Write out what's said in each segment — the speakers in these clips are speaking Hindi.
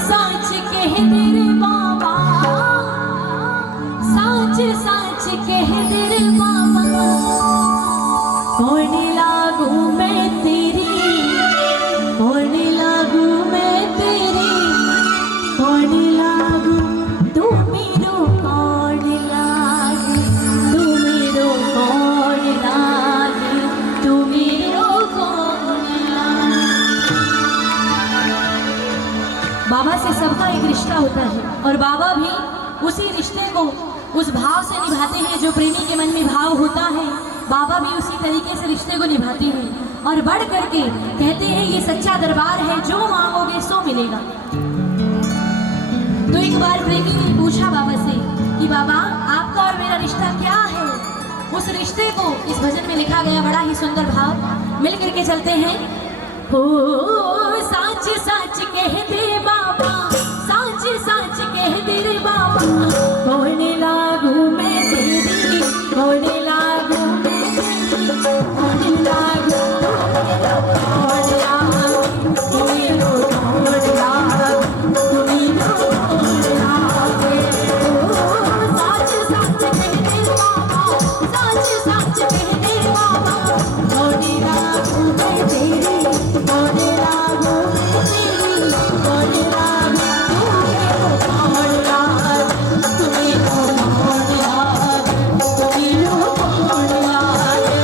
साच कह दे रे बाबा, साच साच कह दे रे बाबा, कौन लागू मैं तेरी, कौन लागू मैं तेरी, कौन लागू तू मेरो कौन लागे, तू मेरो कौन लागे, तू मेरो कौन लागे। बाबा से सबका एक रिश्ता होता है और बाबा भी उसी रिश्ते को उस भाव से निभाते हैं जो प्रेमी के मन में भाव होता है। बाबा भी उसी तरीके से रिश्ते को निभाते हैं और बढ़ करके कहते हैं ये सच्चा दरबार है, जो मांगोगे सो मिलेगा। तो एक बार प्रेमी ने पूछा बाबा से कि बाबा आपका और मेरा रिश्ता क्या है। उस रिश्ते को इस भजन में लिखा गया, बड़ा ही सुंदर भाव। मिल करके चलते हैं। हो साच साच कह दे बाबा, साच साच कह दे रे बाबा, कौन लागू मैं तेरी, कौन लागू मैं तेरी, कौन लागू कौन लागू, तू मेरो कौन लागू, तू मेरो कौन लागे। ओ साच साच कह दे बाबा, साच साच कह दे बाबा, कौन लागू मैं तेरी, कौन लागू मैं तेरी, कौन लागू तू मेरो कौन लागू, तू मेरो कौन लागू, तू मेरो कौन लागू।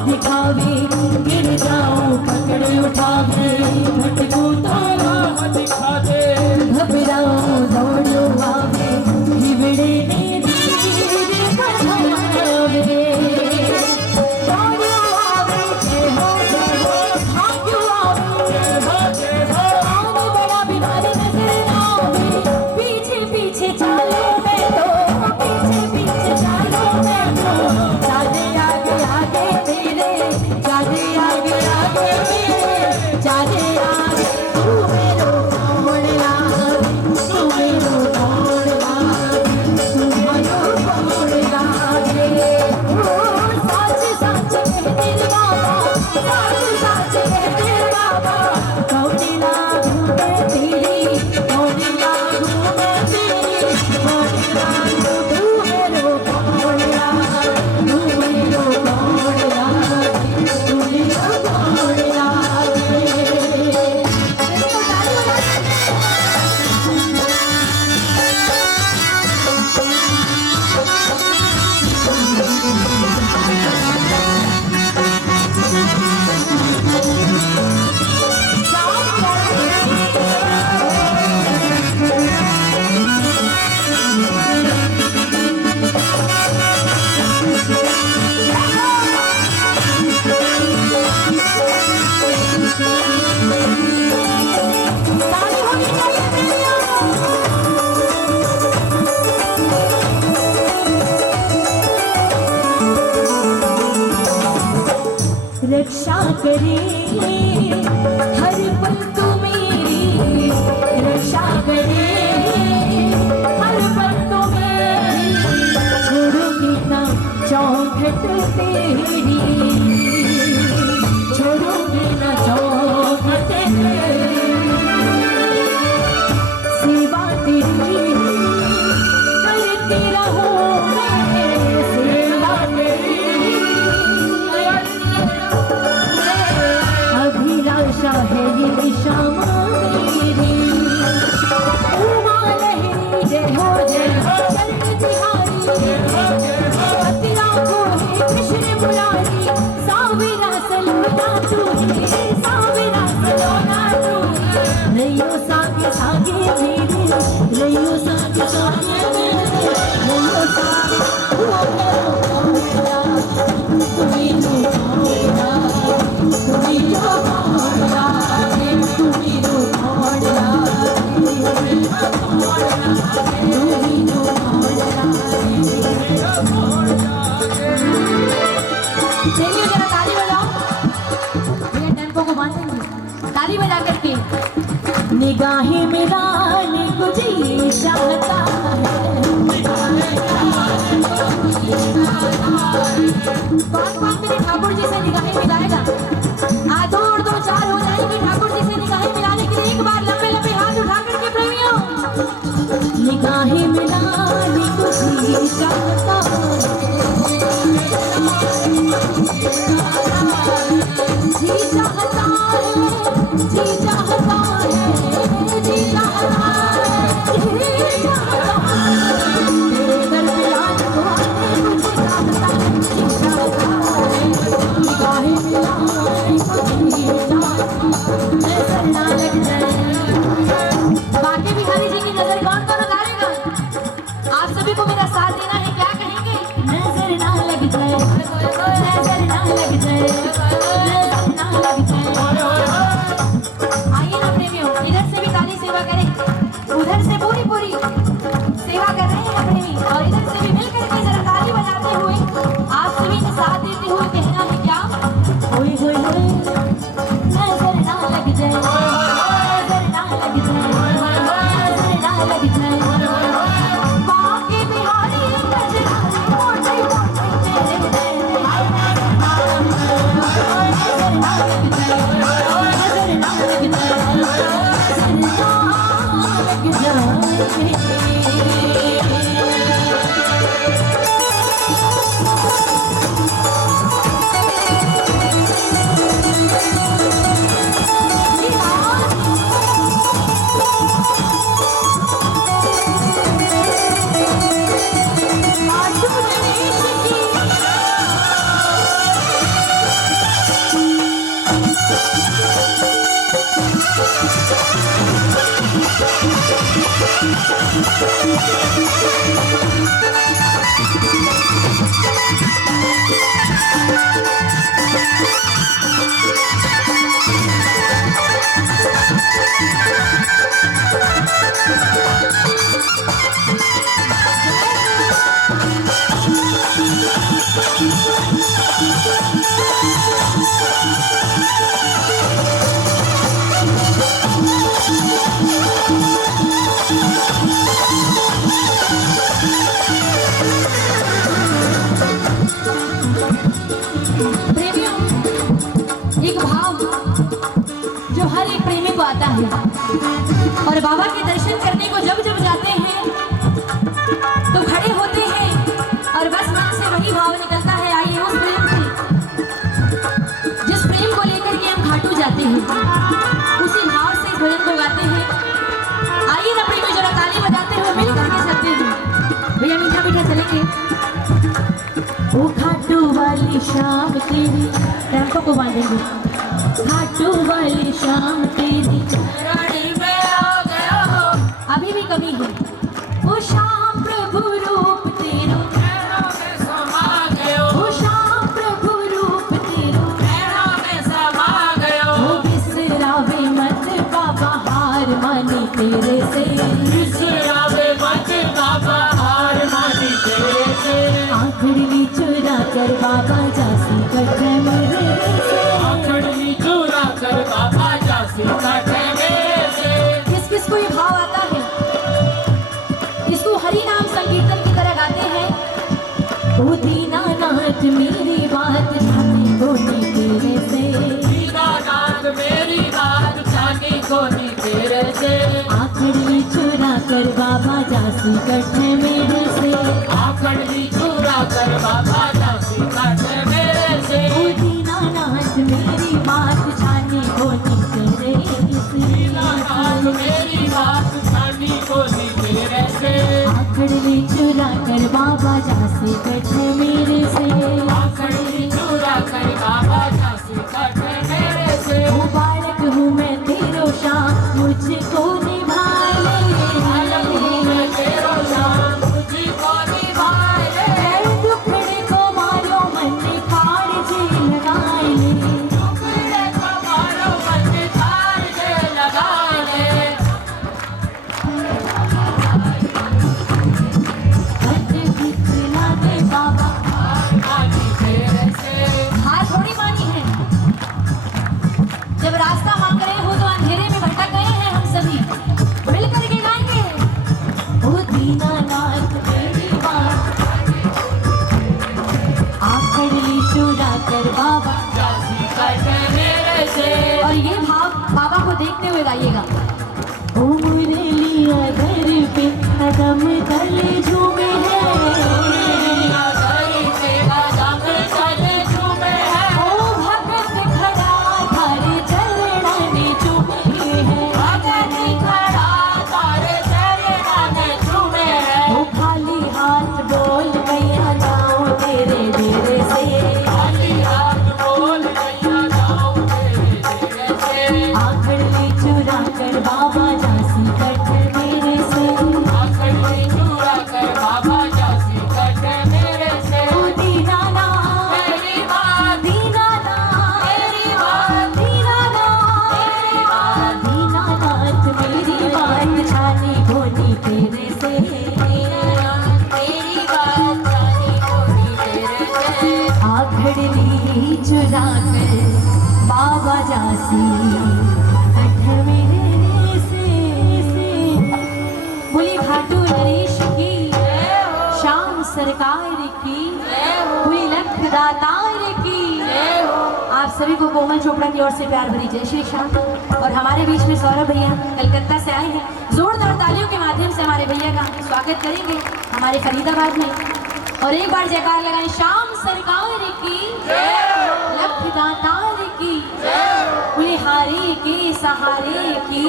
दिखावे, गिर जाऊं पकड़ उठावे, भटकूं तो राह दिखा दे, घबराऊं दौड़ो आवे, हिबड़े ने धीरे बढ़ावे, दौड़ो आवे के हो भाग्यो आवे, आने बड़ा बीमारी नजर आवे, पीछे पीछे चालो मैं तो, पीछे पीछे चालो मैं तो, जाने आगे आगे तेरे, जाने आगे आगे तेरे, जाने आगे तू मेरो कौन लागे, तू मेरो कौन लागे, तू मेरो कौन लागे। ओ साच साच कह दे बाबा, साच साच कह दे बाबा, कौन लागू मैं तेरी, कौन लागू मैं तेरी, कौन लागू तू मेरो कौन लागे, तू मेरो कौन लागे, तू मेरो कौन लागे। रक्षा करे हर पल तू मेरी, रक्षा करे हर पल तू मेरी, छोड़ूंगी ना चौखट तेरी, छोड़ूंगी ना चौखट तेरी, सेवा तेरी करती रहूं मैं, सेवा तेरी सागे मेरे रैयो सागे सागे मेरे रैयो सागे तुम्हें तो छोड़ा तुम्हें तो छोड़ा तुम्हें तो छोड़ा चलिए जरा ताली बजाओ, ये टेम्पो को बांधेंगे ताली बजा करके। निगाहें मिलाने को जी चाहता है, कौन कौन मेरे ठाकुर जी से निगाहें मिलाएगा? दो और दो चार हो जाएंगे ठाकुर जी से निगाहें मिलाने के लिए। एक बार लंबे लंबे हाथ उठा करके प्रेमियों, निगाहें मिलाने को जी चाहता है, जी चाहता है, जी चाहता है, जी चाहता है, जी चाहता है, तेरे घर पे आज को आने मुझे चाहता है, जी चाहता है, निगाहें मिलाने को जी चाहता है, नजर ना लग जाए। बाकी बिहारी जी की नजर कौन कौन उतारेगा? आप सभी को मेरा साथ देना है। क्या कहेंगे? नजर ना लग जाए, नजर ना लग जाए, नजर ना लग जाए। आइए ना प्रेमियों, इधर से भी ताली सेवा करें, उधर से पूरी पूरी सेवा कर रहे हैं प्रेमी, और इधर से भी मिलकर के जरा ताली बजाते हुए आप सभी का साथ देते हुए कहना है क्या? होए होए होए नजर ना लग जाए, नजर ना लग जाए, नजर ना लग जाए। बाकी बिहारी नजर मोटे मोटे तेरे नजर ना लग जाए, नजर ना लग जाए, नजर ना लग जाए। प्रेमियों, एक भाव जो हर एक प्रेमी को आता है, और बाबा के दर्शन करने को जब जब जाते हैं तो खड़े होते हैं और बस मन से वही भाव निकलता है। आइए उस प्रेम से, जिस प्रेम को लेकर के हम खाटू जाते हैं, उसी भाव से भजन को गाते हैं। आइए ना प्रेमी, जरा ताली बजाते हुए मिल करके चलते हैं। भैया मीठा मीठा चलेंगे। ओ खाटू वाली शाम तेरी, टेम्पो को बांधेंगे। खाटू वाली शाम तेरी रानी में आ गया हो, अभी भी कमी है। ओ शाम प्रभु रूप तेरो नैना में समा गयो, ओ शाम प्रभु रूप तेरो नैना में समा गयो। ओ बिसरावे मत बाबा हार मानी तेरे से, बिसरावे मत बाबा हार मानी तेरे से। आखिरी चुरा कर बाबा जासी कटे मेरे से, आखिरी चुरा कर बाबा जासी कटे मेरे से। किस किस को ये भाव आता है? इसको हरि नाम संकीर्तन की तरह गाते हैं। ओ दीनानाथ मेरी बात जाने को नहीं तेरे से, दीनानाथ मेरी बात जाने को नहीं तेरे से। आखिरी चुरा कर बाबा जासी कटे मेरे से, आखिरी चुरा कर बाबा जासी कटे मेरे से। ओ दीनानाथ मेरी बात जाने को नहीं तेरे से, दीनानाथ मेरी बात जाने को नहीं तेरे से। आखिरी चुरा कर बाबा जासी कटे मेरे से, आखिरी चुरा कर बाबा जासी कटे मेरे से। मुबारक हूँ मैं तेरो शाम मुझको निभा मुरलिया घर पे कदम तले झूमे है, घर पे कदम तले झूमे है। ओ भगत खड़ा थारे चरणन झूमे है, भगत खड़ा थारे चरणन झूमे है। ओ खाली हाथ बोल मैया जाओ तेरे डेरे से, खाली हाथ बोल मैया जाओ तेरे डेरे से। आखड़ी चुरा कर बाबा जासी कट मेरे से, आखड़ी चुरा कर बाबा जासी कट मेरे से। ओ दीनाना मेरी माँ, दीनाना मेरी माँ, दीनाना मेरी माँ, दीनानाथ मेरी बात छानी बोनी तेरे से, मेरी बात छानी बोनी तेरे से। आखड़ी चुरा कर बाबा जासी कट मेरे से। बोली खाटू नरेश की, श्याम सरकार की, बोली लख दातार की। आप सभी को कोमल चोपड़ा की ओर से प्यार भरी जय श्री श्याम। और हमारे बीच में सौरभ भैया कलकत्ता से आए हैं, जोरदार तालियों के माध्यम से हमारे भैया का स्वागत करेंगे हमारे फरीदाबाद में। और एक बार जयकार लगाएं, श्याम सरकार की, लख दातार की, बोले हारे के सहारे की।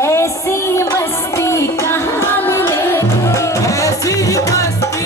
ऐसी मस्ती कहाँ मिले, ऐसी मस्ती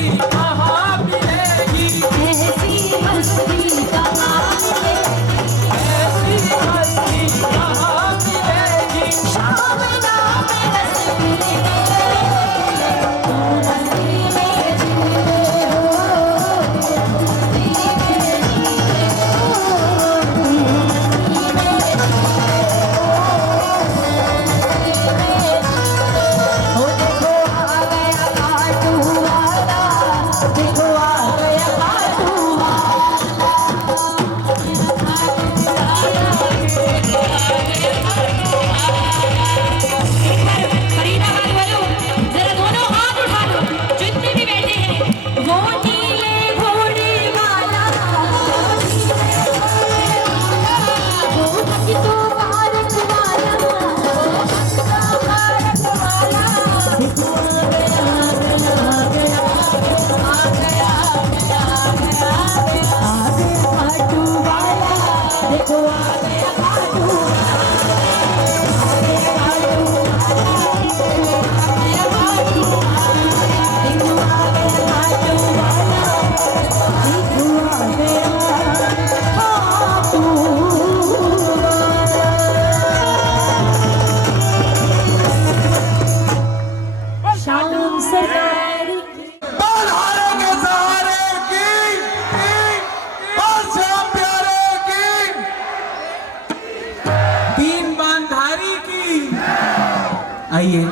आइए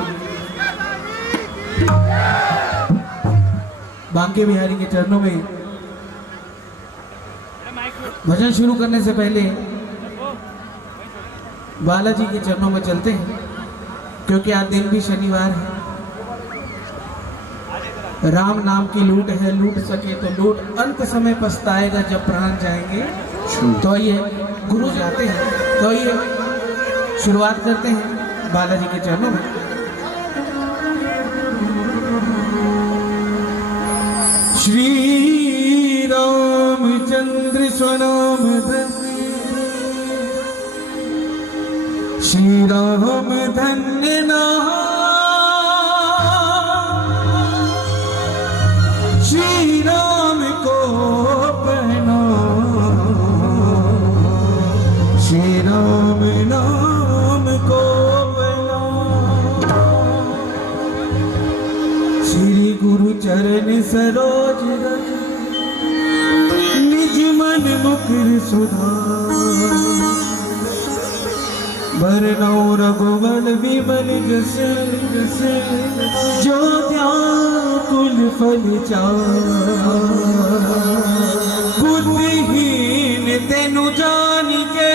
बांके बिहारी के चरणों में भजन शुरू करने से पहले बालाजी के चरणों में चलते हैं, क्योंकि आज दिन भी शनिवार है। राम नाम की लूट है, लूट सके तो लूट, अंत समय पछताएगा जब प्राण जाएंगे। तो आइए गुरु जाते हैं, तो आइए शुरुआत करते हैं बालाजी के चरणों में। श्री रामचंद्र स्वनाम धन्य, श्री राम धन्य नाम, श्री राम को प्रणाम, श्री राम नाम को प्रणाम। श्री गुरु चरण सरोज रज, निज मन मुकुर सुधार, बरनौ रघुवर विमल जस जस, जो व्याकुल फल चार। बुद्धिहीन तेनु जानिके,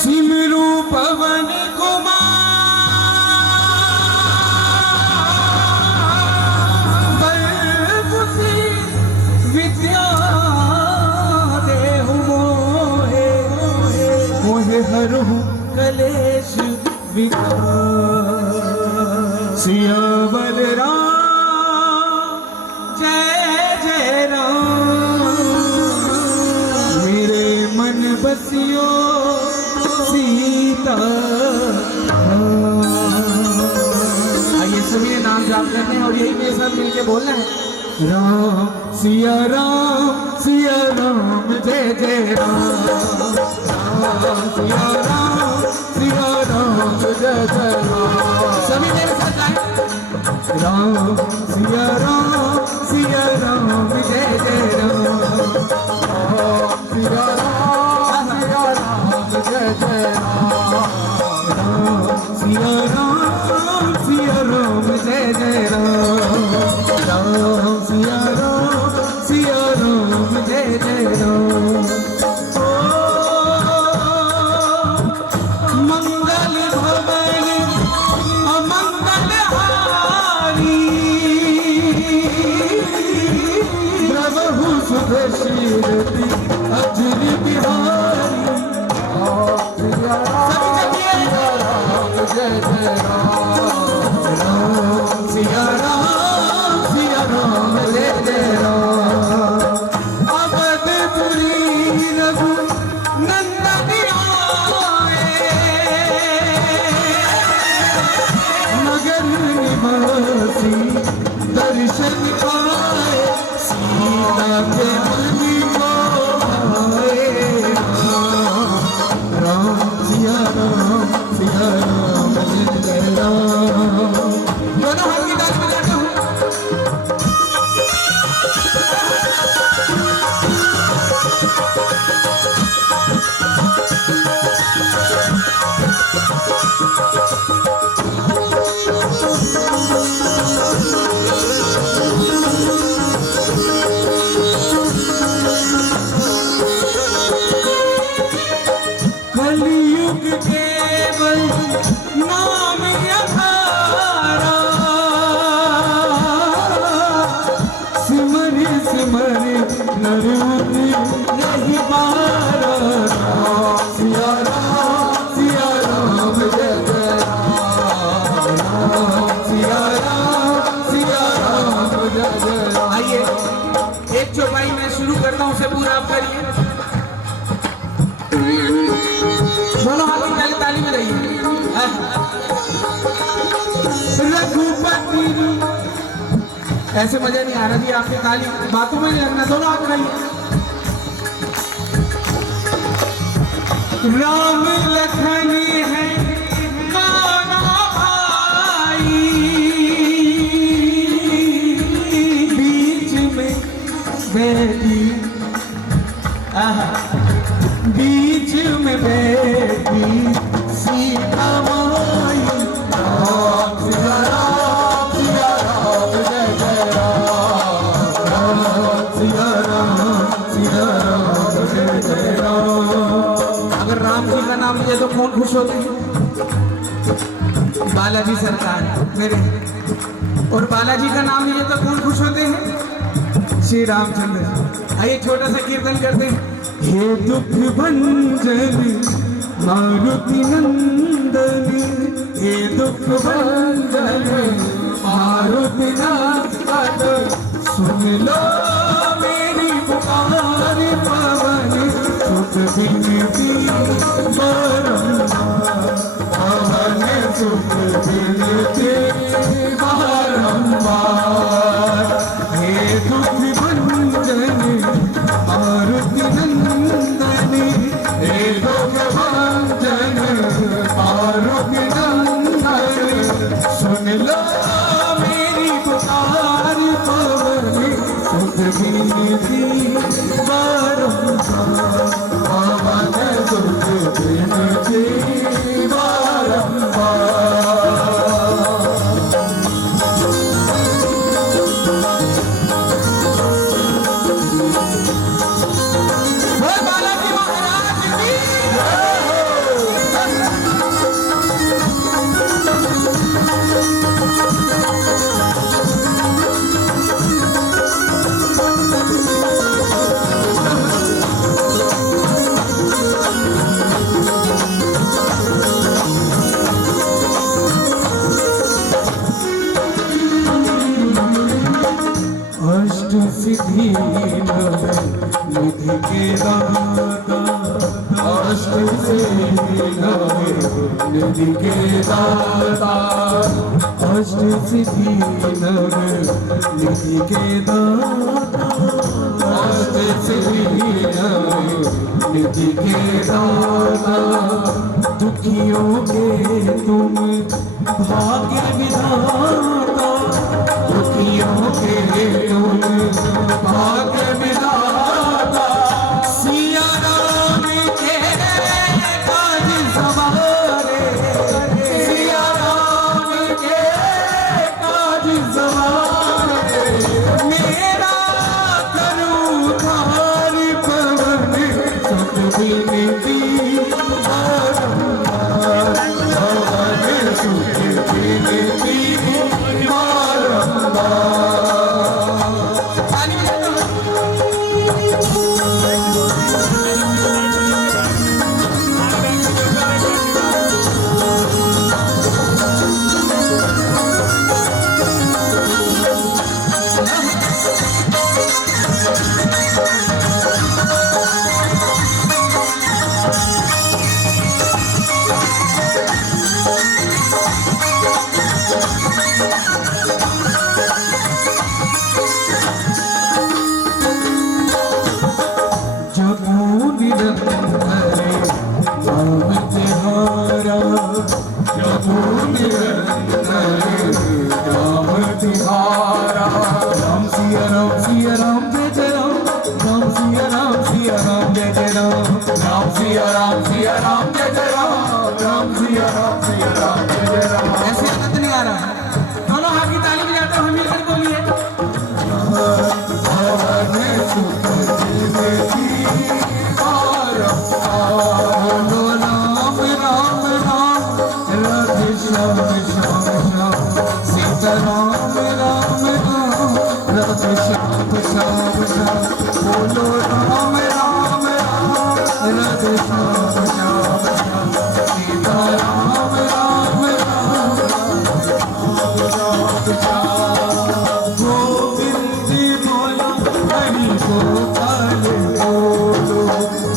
सिमरु पवन कुमार। बलबुद्धि विद्या देहु मोहे, मोहे हरहु कलेश विकार। सियावर राम जय जय राम, मेरे मन बसियो सीता। आइए सभी ने नाम जाप करने हैं और यही मेरे साथ मिलके बोलना है। राम सिया राम जय जय राम, राम सिया राम जय जय राम। सभी मेरे साथ गाएं। राम सिया राम जय जय राम, राम सिया राम जय जय राम, राम सिया राम जय जय राम, राम सिया राम जय जय राम। मंगल भवन अमंगल हारी, प्रभु सुदर्शी अजर बिहारी। जय जय राम सिया राम जय जय राम। अवधपुरी रघु नंदन आए, नगर निवासी दर्शन पाए, सीता के मन को भाए। राम सिया राम जय जय राम। दोनों हाथ की ताली बजाता हूँ। कलियुग केवल नाम अधारा, सिमर सिमर नर नहीं पारा। सिया राम जय जय राम, सिया राम जय जय राम। आइए एक चौपाई मैं शुरू करता हूँ, उसे पूरा आप करिए। दोनों हाथ की ताली में रहिए। रघुपति ऐसे मजा नहीं आ रहा जी, आपकी ताली बातों में नहीं लगना। दोनों हाथ रहिए। राम लखन है काना भाई, बीच में बैठी बीच में बैठी सीता माँ। लीजिए तो कौन खुश होते हैं? बालाजी सरकार मेरे। और बालाजी का नाम लीजिए तो कौन खुश होते हैं? श्री रामचंद्र। आइए छोटा सा कीर्तन करते हैं। हे दुख भंजन मारुति नंदन, हे दुख भंजन मारुति नंदन, सुन लो मेरी पुकार पवन सुख बिनती बारंबार, पवन सुख बिनती बारंबार। हे दुख भंजन मारुति नंदन, हे दुख भंजन मारुति नंदन, सुन लो मेरी पुकार पवन सुख बिनती बारंबार, पवन सुख बिनती बारंबार। सिद्धि निधि के दाता, अष्ट सिद्धि निधि के दाता, अष्ट सिद्धि निधि के दाता, अष्ट सिद्धि निधि के दाता, दुखियों के तुम भाग्य विधाता, दुखियों के तुम भाग्य विधाता, सिया राम के काज सवारे, सिया राम के काज सवारे, मेरा करूं धार पवन सुख बिनती बारंबार, पवन सुख बिनती बारंबार। ऐसे आनंद नहीं आ रहा। दोनों हाथ की ताली बजाते हम मिलकर बोलिए। राम राम राम राधे श्याम श्याम श्याम, सीता राम राम राम राधे श्याम श्याम श्याम, बोलो राम राम राम राधे श्याम श्याम श्याम, सीता राम राम राम राधे श्याम। गोविंद बोलो हरि गोपाल बोलो,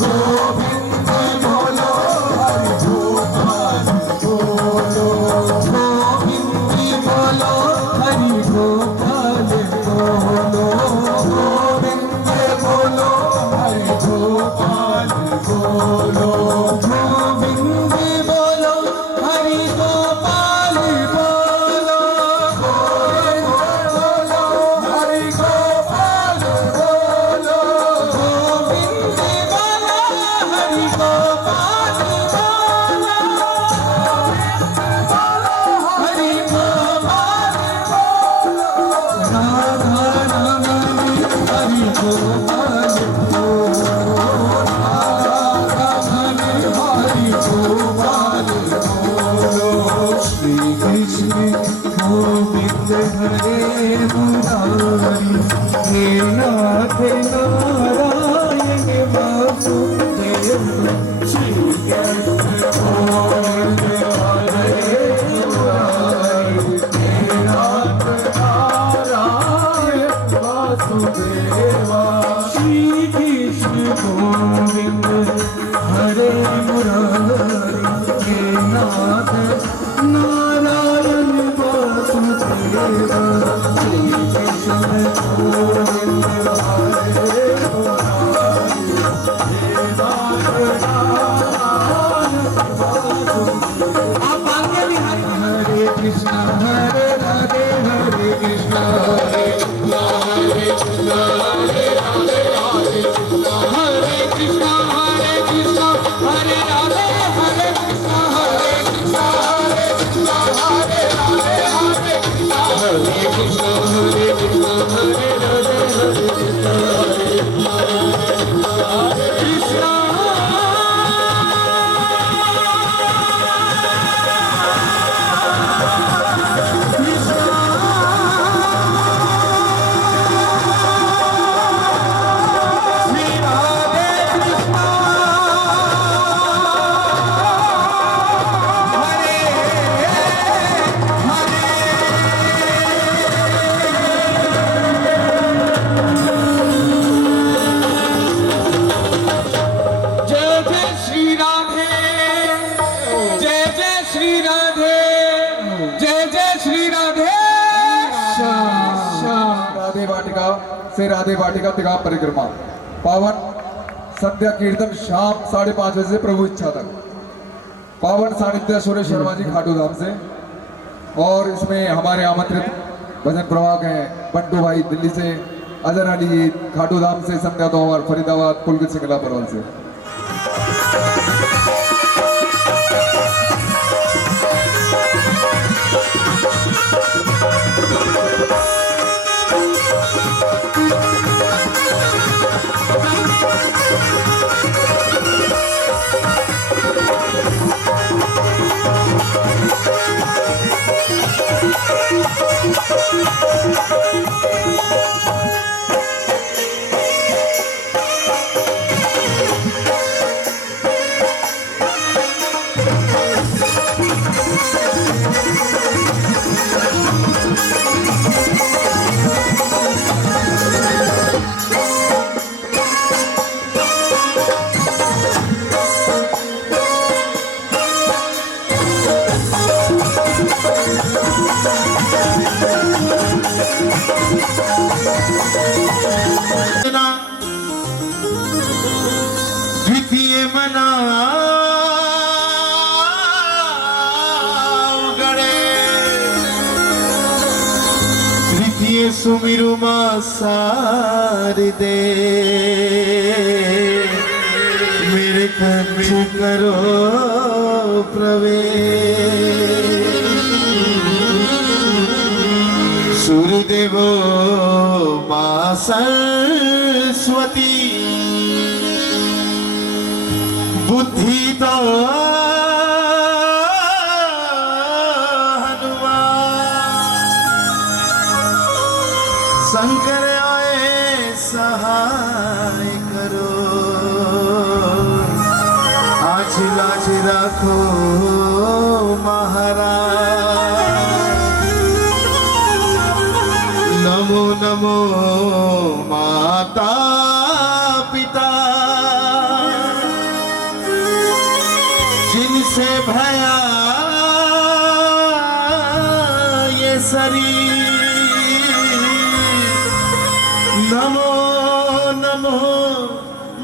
गोविंद बोलो हरि गोपाल बोलो, गोविंद बोलो हरि गोपाल बोलो, गोविंद बोलो हरि गोपाल बोलो, गोविंद बोलो मुरारी हे नाथ नारायण वासुदेव श्री कृष्ण गोविंद हरे मुरारी हे नाथ नारायण वासुदेवा श्री कृष्ण गोविंद हरे मुरारी हे नाथ नारायण वासुदेवा श्री कृष्ण गोविंद हरे मुरारी हे नाथ नारायण वासुदेवा। आप आगे लिखाइए हरे कृष्ण हरे राधे हरे कृष्ण हरे कृष्ण हरे कृष्ण हरे राधे हरे कृष्ण हरे कृष्ण हरे कृष्ण हरे राधे हरे कृष्ण हरे कृष्ण हरे कृष्ण हरे राधे हरे कृष्ण हरे कृष्ण हरे कृष्ण हरे राधे हरे कृष्ण हरे कृष्ण। राधे वाटिका तिगा परिक्रमा पावन संध्या कीर्तन शाम 5:30 बजे से प्रभु इच्छा तक पावन सानिध्य सूर्य शर्मा जी खाटू धाम से। और इसमें हमारे आमंत्रित भजन प्रवाहक हैं बंटू भाई दिल्ली से, अजहर अली खाटू धाम से, संध्या तोमर फरीदाबाद, पुलकित सिंगला परवल से। द्वितीय मना गणे तृतीय सुमिरु मा सारदे मेरे कंठ करो प्रवेश सूर्यदेवो मा सरस्वती बुद्धि तो शंकर आए सहाय करो आज लाज रखो महाराज। नमो नमो माता पिता जिनसे भया ये शरीर। नमो नमो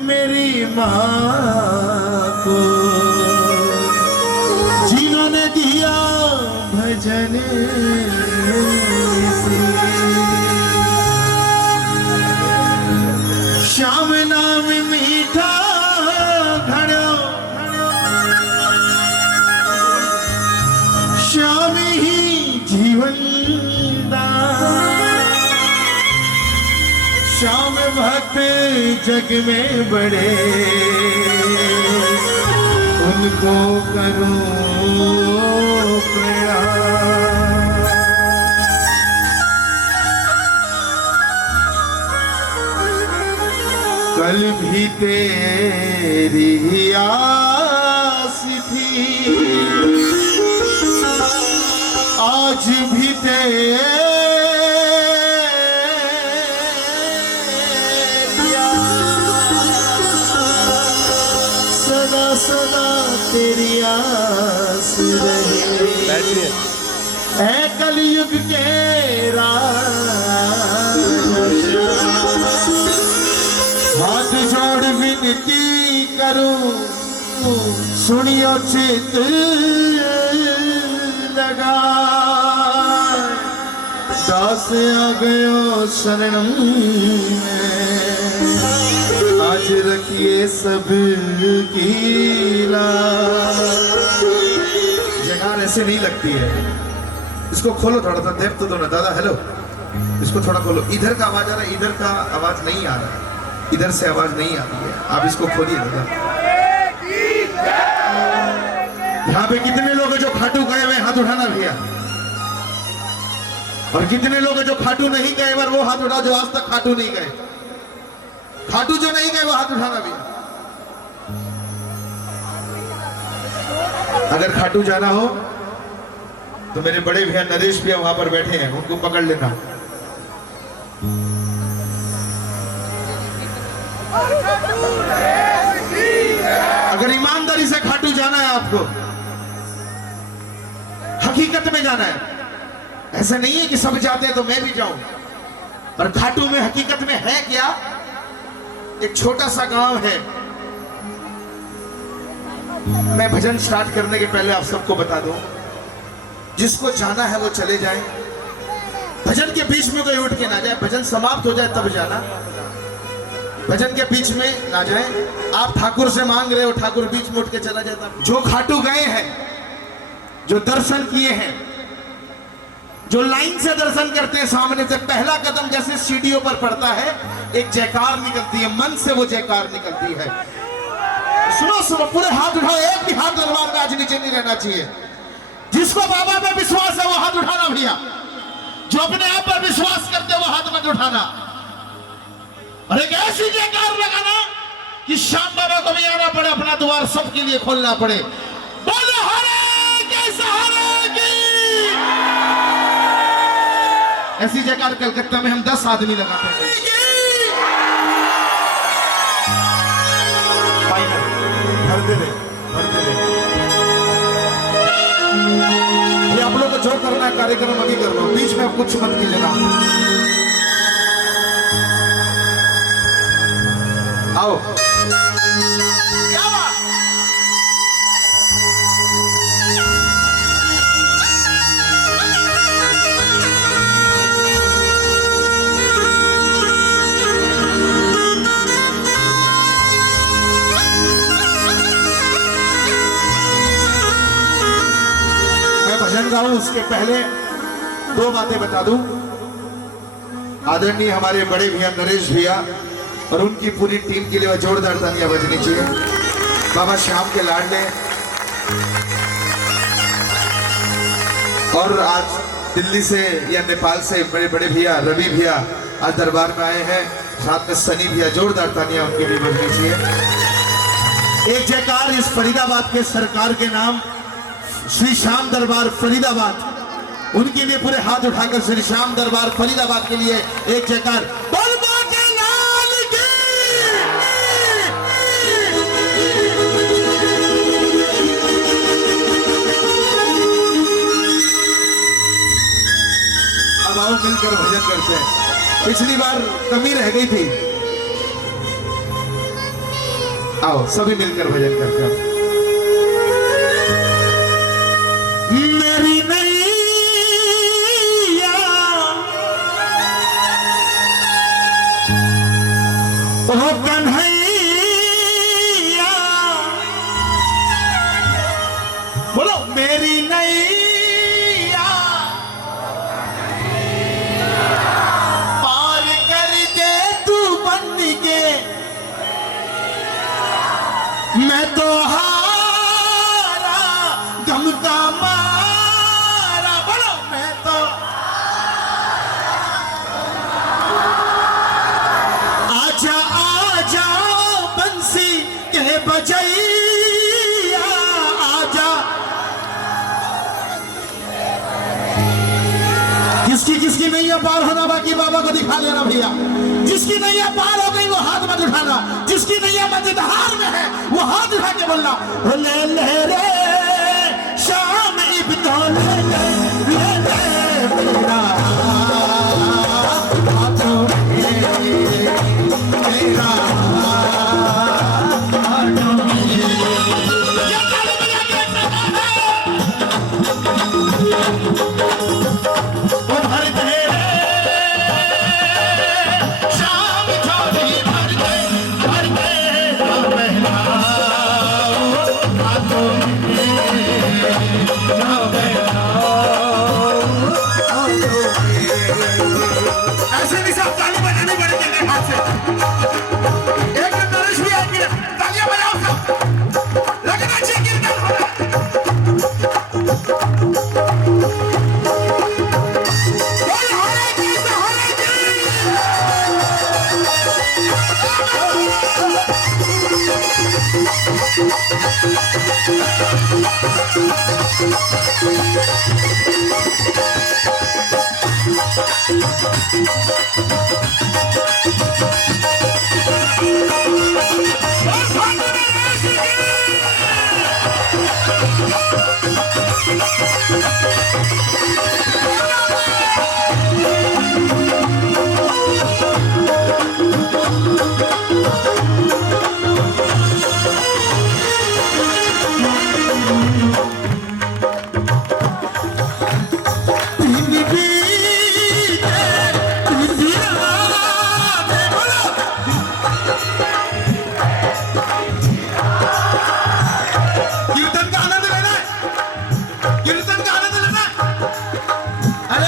मेरी माँ को जिन्होंने दिया भजन श्याम नाम मीठा घड़ो श्याम ही जीवन श्याम भक्त जग में बड़े उनको करो प्रणाम। कल भी तेरी ही आस थी, आज भी तेरी आस, सदा सदा तेरी आस रहे। ऐ कलयुग के राजा, हाथ जोड़ विनती करूं, सुनियो चित लगा, दास आ गयो शरणम में, आज रखिए सब की लाज। जगार ऐसे नहीं लगती है, इसको खोलो थोड़ा सा, देव तो दो ना दादा। हेलो, इसको थोड़ा खोलो। इधर का आवाज आ रहा है, इधर का आवाज नहीं आ रहा है, इधर से आवाज नहीं आती है, आप इसको खोलिए दादा। यहाँ पे कितने लोग हैं जो खाटू गए हुए, हाथ उठाना भैया। और कितने लोग हैं जो खाटू नहीं गए, बार वो हाथ उठाओ जो आज तक खाटू नहीं गए। खाटू जो नहीं गए वो हाथ उठाना भैया। अगर खाटू जाना हो तो मेरे बड़े भैया नरेश भैया वहां पर बैठे हैं, उनको पकड़ लेना। अगर ईमानदारी से खाटू जाना है आपको, हकीकत में जाना है, ऐसा नहीं है कि सब जाते हैं तो मैं भी जाऊं, पर खाटू में हकीकत में है क्या? एक छोटा सा गांव है। मैं भजन स्टार्ट करने के पहले आप सबको बता दूं, जिसको जाना है वो चले जाए, भजन के बीच में कोई उठ के ना जाए, भजन समाप्त हो जाए तब जाना, भजन के बीच में ना जाए। आप ठाकुर से मांग रहे हो, ठाकुर बीच में उठ के चला जाता। जो खाटू गए हैं, जो दर्शन किए हैं, जो लाइन से दर्शन करते हैं, सामने से पहला कदम जैसे सीढ़ियों पर पड़ता है, एक जयकार निकलती है, मन से वो जयकार निकलती है। सुनो सुनो, पूरे हाथ उठाओ, एक भी हाथ दरबार में आज नीचे नहीं रहना चाहिए। जिसको बाबा में विश्वास है वो हाथ उठाना भैया, जो अपने आप पर विश्वास करते वो हाथ मत उठाना, और एक ऐसी जयकार लगाना कि श्याम बाबा को भी आना पड़े, अपना द्वार सबके लिए खोलना पड़े। बोलो हरे के सहारे की। ऐसी जयकार कलकत्ता में हम 10 आदमी लगाते हैं। भरते रहे, भरते रहे। ये आप लोग को जो करना है कार्यक्रम अभी कर लो, बीच में आप कुछ मत कीजिएगा। आओ, क्या बात? मैं भजन गाऊं उसके पहले 2 बातें बता दूं। आदरणीय हमारे बड़े भैया नरेश भैया और उनकी पूरी टीम के लिए जोरदार तालियां बजनी चाहिए। बाबा श्याम के लाडले, और आज दिल्ली से या नेपाल से बड़े बड़े भैया रवि भैया आज दरबार में आए हैं, साथ में सनी भैया, जोरदार तालियां उनके लिए बजनी चाहिए। एक जयकार इस फरीदाबाद के सरकार के नाम, श्री श्याम दरबार फरीदाबाद, उनके लिए पूरे हाथ उठाकर श्री श्याम दरबार फरीदाबाद के लिए एक जयकार। अब आओ मिलकर भजन करते हैं। पिछली बार कमी रह गई थी, आओ सभी मिलकर भजन करते हैं। मेरी नैया ओ कन्हैया, बोलो मेरी नैया पार कर दे तू बन के, मैं तो हारा गम का मारा, बोलो मैं तो आजा बजैया आजा। किसकी किसकी नैया पार होना बाकी बाबा को दिखा लेना भैया। जिसकी नैया पार हो गई वो हाथ मत उठाना, जिसकी नैया मददहार में है वो हाथ उठा के बोलना ले ले रे शाम इब्तो ले ले मेरा हाथों में मेरा हाथों में। ये ताली बजा के वो भर दे शाम थोड़ी भर दे बहना हाथों में ना बहना हाथों में। ऐसे नहीं सब ताली बजानी पड़ेगी मेरे हाथ से। एक दिन नरेश भी आएंगे, तालियां बजाओ सब, लगना चाहिए कीर्तन हो रहा है। कोई हो रहा है कैसे हो रहा है जी? कीर्तन का आनंद लेना है, कीर्तन का आनंद लेना है। अरे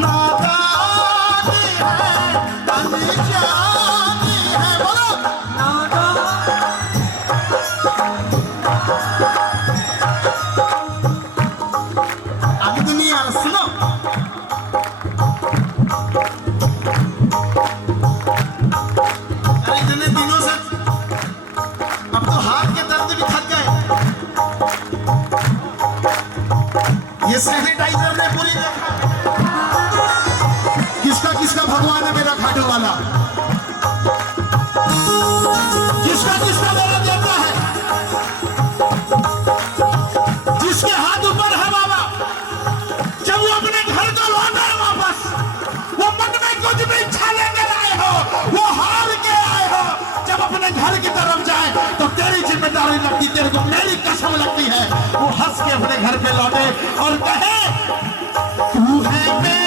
नादान है, अनजान है, बोलो अभी तो नहीं आ रहा, सुनो। अरे इतने दिनों से अब तो हाथ के दर्द भी थक गए। ये सैनिटाइजर ने पूरी देखा। किसका किसका भगवान है मेरा खाटू वाला? किसका किसका मेरा देवता है? जिसके हाथ ऊपर है बाबा, जब वो अपने घर को लौटा है वापस, वो मन में कुछ भी इच्छा लेकर आए हो, वो हार के आए हो, जब अपने घर की तरफ जाए तो तेरी जिम्मेदारी लगती, तेरे को मेरी कसम लगती है। वो हंस के अपने घर पे लौटे और कहे तू है मैं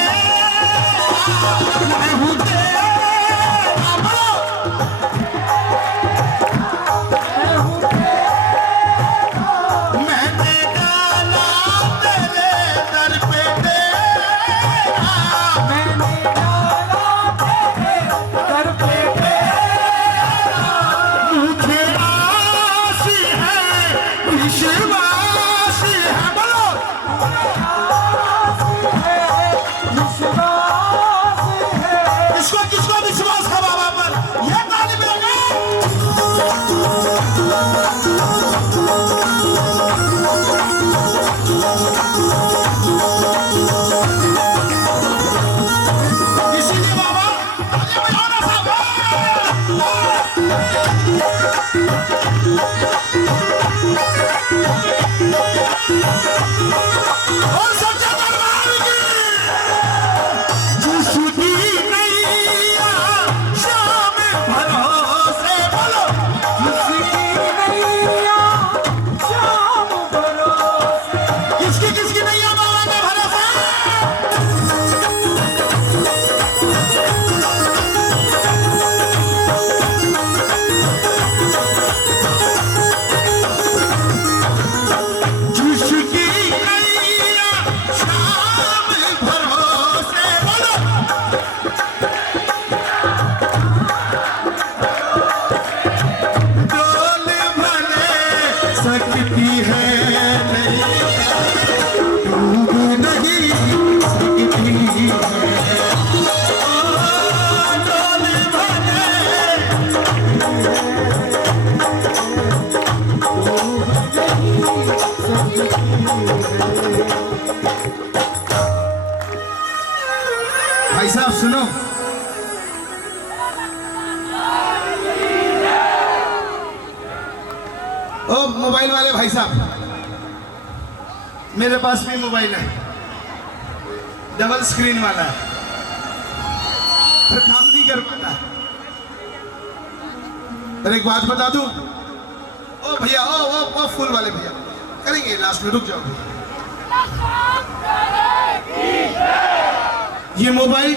हूं तेरा। बोलो मैंने डाला तेरे दर पे डेरा, मैंने डाला तेरे दर पे डेरा। मुझे आस है, विश्वास है, बोलो किसको किसको विश्वास है बाबा पर? ये ताली बजाओ। इसीलिए बाबा ताली बजाओ ना साहब। और सच्चा दरबार की जिसकी नैया शाम भरोसे, बोलो जिसकी नैया शाम भरोसे। किसकी किसकी नैया बाबा का भरोसा? जिसकी नैया शाम भरोसे, बोलो डोल भले सकती है नहीं, डूब नहीं सकती है। ओ, डोल भले भाई साहब सुनो, ओ मोबाइल वाले भाई साहब, मेरे पास भी मोबाइल है, डबल स्क्रीन वाला है, पर काम नहीं कर पाता। पर एक बात बता दूं, ओ भैया, ओ फूल वाले भैया, करेंगे लास्ट में, रुक जाओ। ये मोबाइल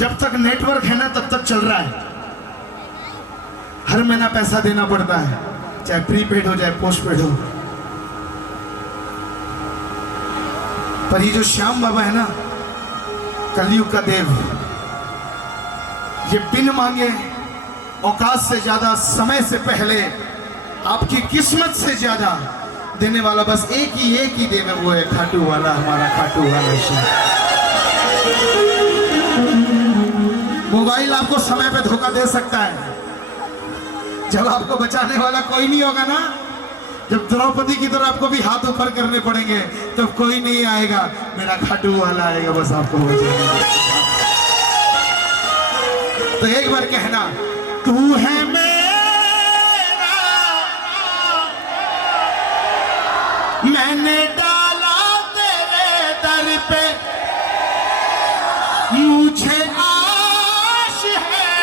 जब तक नेटवर्क है ना तब तक चल रहा है। हर महीना पैसा देना पड़ता है, चाहे प्रीपेड हो चाहे पोस्टपेड हो। पर ये जो श्याम बाबा है ना, कलयुग का देव, ये बिन मांगे, औकात से ज्यादा, समय से पहले, आपकी किस्मत से ज्यादा देने वाला बस एक ही देव है, वो है खाटू वाला, हमारा खाटू वाला श्याम। मोबाइल आपको समय पे धोखा दे सकता है, जब आपको बचाने वाला कोई नहीं होगा ना, जब द्रौपदी की तरह आपको भी हाथ ऊपर करने पड़ेंगे, तब कोई नहीं आएगा, मेरा खाटू वाला आएगा बस आपको बचाने। तो एक बार कहना, तू है मेरा, मैंने डाला तेरे दर पे, मुझे आश है,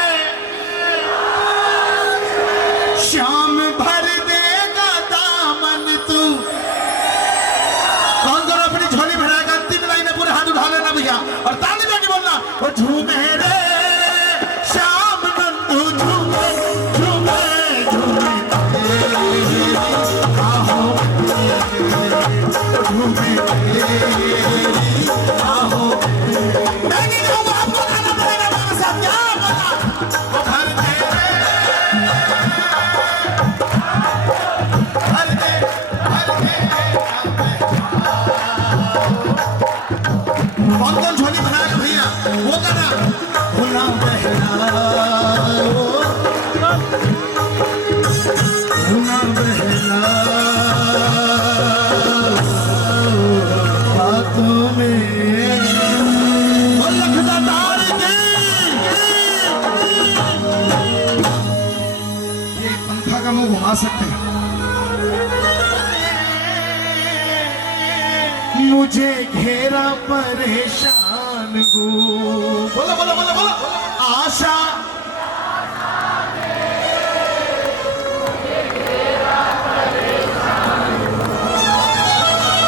शाम भर देगा दामन तू। कौन कौन अपनी झोली भराएगा? अंतिम लाइन में पूरे हाथ उठा लेना भैया, और ताली बजा के बोलना, वो झूमे रे श्याम नंदू, झूमे झूमे झूमे। मुझे घेरा परेशान हूँ। बोलो बोलो बोलो बोलो। आशा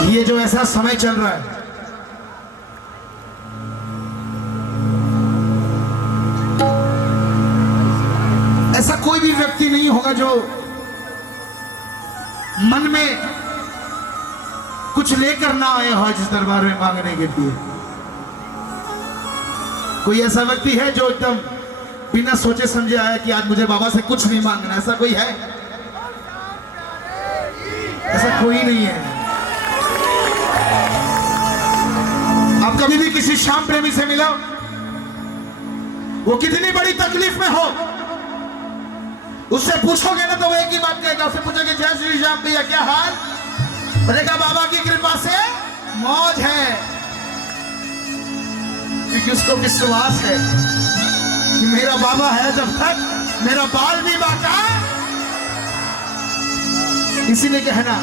ये जो ऐसा समय चल रहा है, ऐसा कोई भी व्यक्ति नहीं होगा जो मन में कुछ लेकर ना आया हो जिस दरबार में मांगने के लिए। कोई ऐसा व्यक्ति है जो एकदम बिना सोचे समझे आया कि आज मुझे बाबा से कुछ नहीं मांगना? ऐसा कोई है? ऐसा कोई नहीं है। आप कभी भी किसी श्याम प्रेमी से मिलो, वो कितनी बड़ी तकलीफ में हो, उससे पूछोगे ना तो वो एक ही बात कहेगा। उससे पूछोगे जय श्री श्याम भैया क्या हाल, बोलेगा बाबा की कृपा से मौज है, क्योंकि उसको विश्वास है कि मेरा बाबा है जब तक मेरा बाल भी बाका। इसीलिए कहना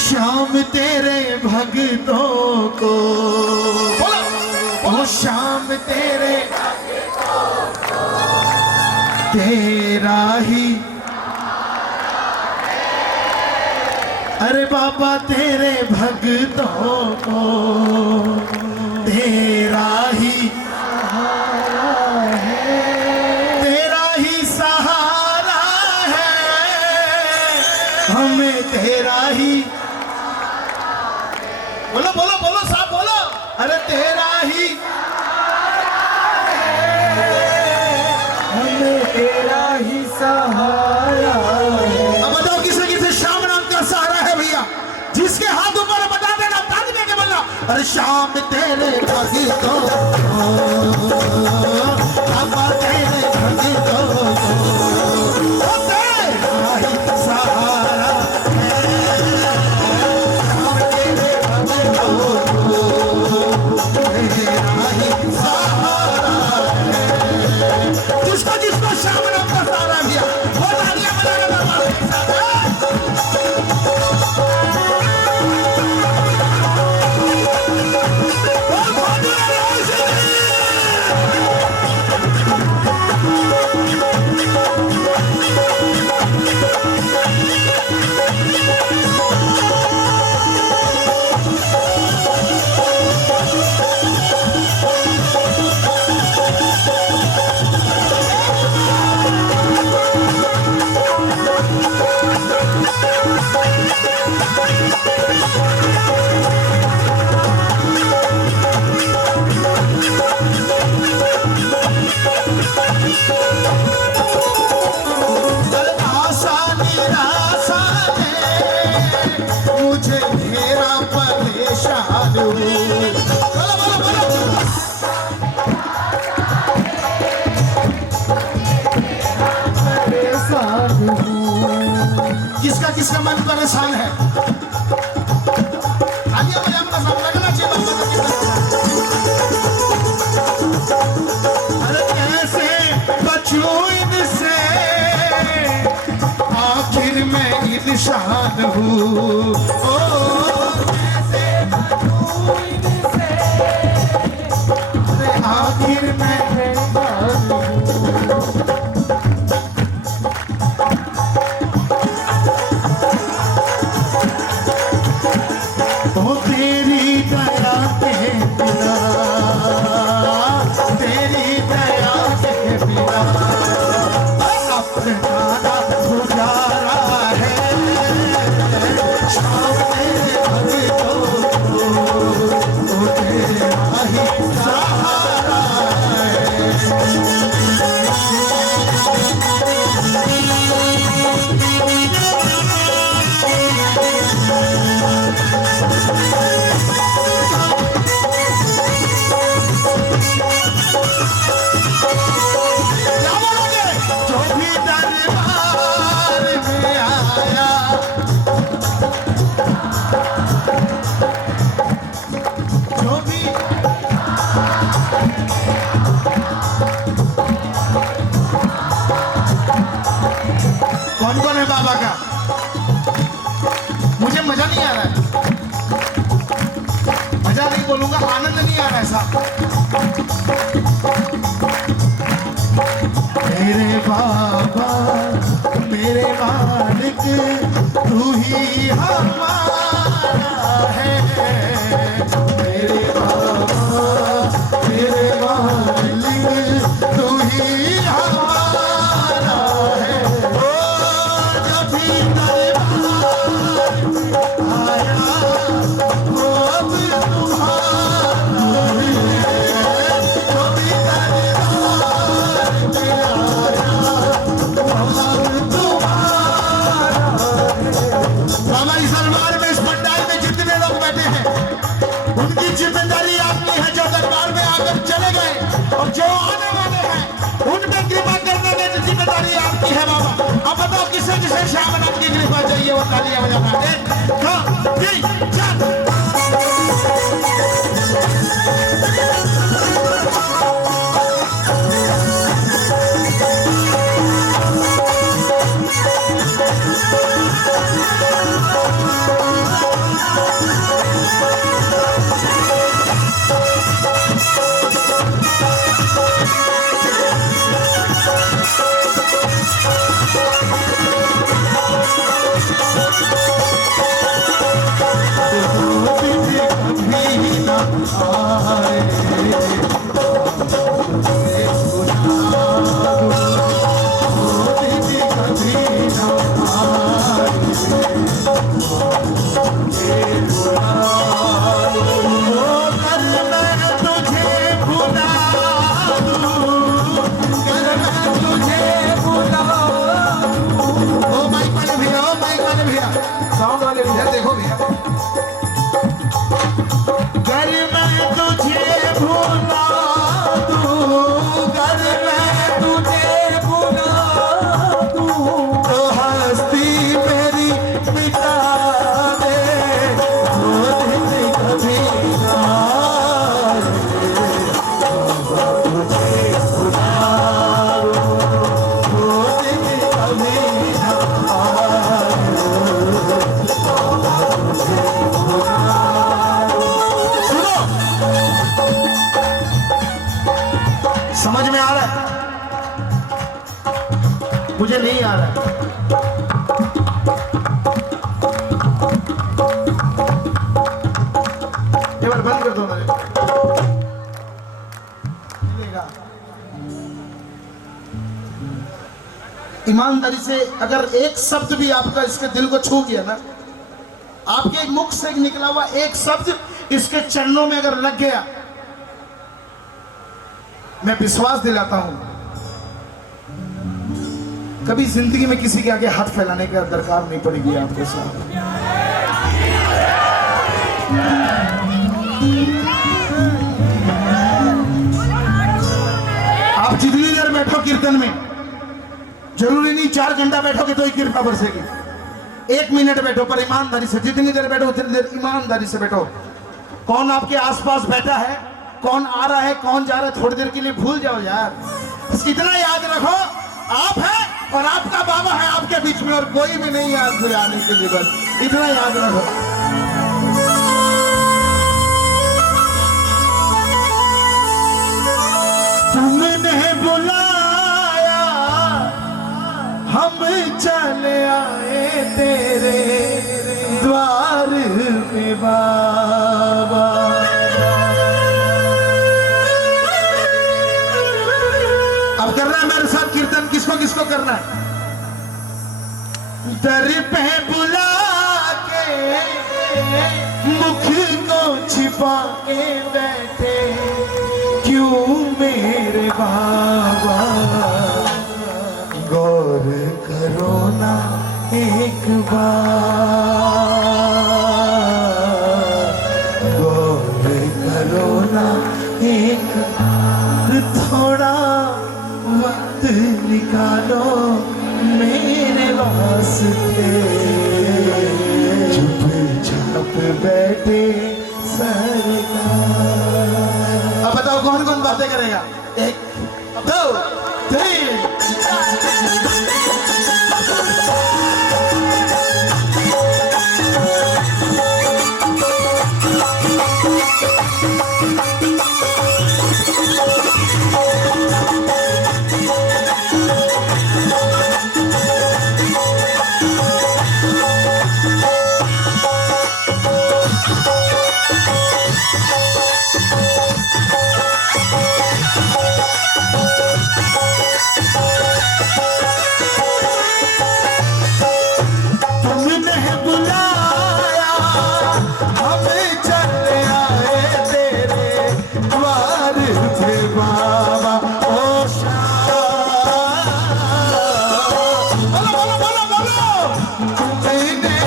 श्याम तेरे भक्तों को, बोलो श्याम तेरे तेरा ही, अरे बाबा तेरे भक्तों को तेरा ही तेरा ही सहारा है, हमें तेरा ही, बोलो बोलो बोलो साहब बोलो, अरे तेरा ही, हमें तेरा ही सहारा है। अब बताओ किसे किसे श्याम नाम का सहारा है भैया? जिसके हाथ ऊपर बता देना, ताली देके बोलना अरे श्याम तेरे भक्तों बाबा तेरे भक्तों तेरा ही सहारा है, श्याम तेरे भक्तों तेरा ही सहारा है। जिसको श्याम नाम का सहारा भैया वो तालियां बजाएगा दरबार के साथ। मुझे घेरा परेशान किसका किसका मन परेशान है? आगे मुझे अपना सब लगना चाहिए। अरे कैसे बचूं इनसे, आखिर मैं इंसान हूँ। कैसे बचूं इनसे, आखिर मैं तेरी दया के बिना, तेरी दया के बिना अपना गुजारा है, श्याम तेरे भक्तों को तेरा ही सहारा है। जो भी दरबार में आया बाबा मेरे मालिक तू ही हमारा है। मेरे बाबा मेरे मालिक तू ही हमारा है। ओ जब भी दरबार आया वो भी तुम्हारा है। जब भी दरबार में आया वो तुम्हारा है। बाबा इस दरबार में इस पंडाल में जितने लोग बैठे हैं उनकी जिम्मेदारी आपकी है। जो दरबार में आकर चले गए और जो आने वाले हैं उन पे कृपा करने की जिम्मेदारी आपकी है बाबा। अब बताओ किसे किसे श्याम नाम की कृपा चाहिए वो तालियां बजाना। 1 2 3 4 साउंड वाले भैया देखो भैया। घर में तुझे भुला दूं, घर में तुझे भुला दूं, तो हस्ती मेरी मिटा दे। वो दिन कभी ना आए, तुझे भुला दूं, वो दिन कभी ना आए। समझ में आ रहा है? मुझे नहीं आ रहा है। एक बार बंद कर दो ना। मिलेगा। ईमानदारी से अगर एक शब्द भी आपका इसके दिल को छू गया ना, आपके मुख से निकला हुआ एक शब्द इसके चरणों में अगर लग गया, मैं विश्वास दिलाता हूं कभी जिंदगी में किसी के आगे हाथ फैलाने का दरकार नहीं पड़ेगी आपको साहब। आप जितनी देर बैठो कीर्तन में, जरूरी नहीं 4 घंटा बैठोगे तो ही कृपा बरसेगी। 1 मिनट बैठो पर ईमानदारी से, जितनी देर बैठो उतनी देर ईमानदारी से बैठो। कौन आपके आसपास बैठा है, कौन आ रहा है, कौन जा रहा है, थोड़ी देर के लिए भूल जाओ यार। बस इतना याद रखो आप है और आपका बाबा है आपके बीच में, और कोई भी नहीं है आपको आने के लिए। बस इतना याद रखो। तुमने बुलाया हम चले आए तेरे द्वार में बाबा। अब करना है मेरे साथ कीर्तन, किसको किसको करना है? दर पे बुला के मुख को छिपा के बैठे क्यों मेरे बाबा, गौर करो ना एक बार, गौर करो ना एक बार, थोड़ा वक्त निकालो मेरे वास्ते, चुपचाप बैठे सरकार। अब बताओ कौन कौन बातें करेगा? 1 2 3 Thank you. बुलाया, हम चले आए तेरे द्वार पे बाबा। ओ बोलो बोलो बोलो बोलो, तुमने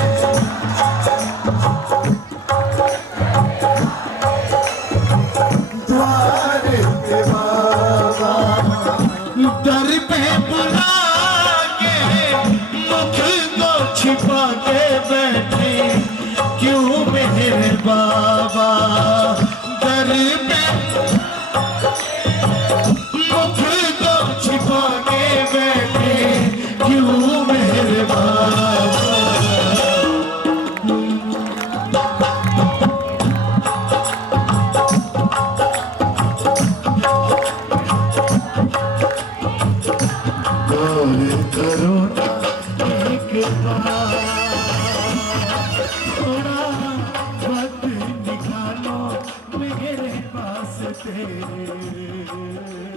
द्वार पे बाबा, दर पे बुला के मुख को छिपा के बैठे क्यों मेरे बाबा, दर पे मुख को छिपा के बैठे क्यों मेरे बाबा। करो एक बार थोड़ा वक्त निकालो मेरे पास तेरे।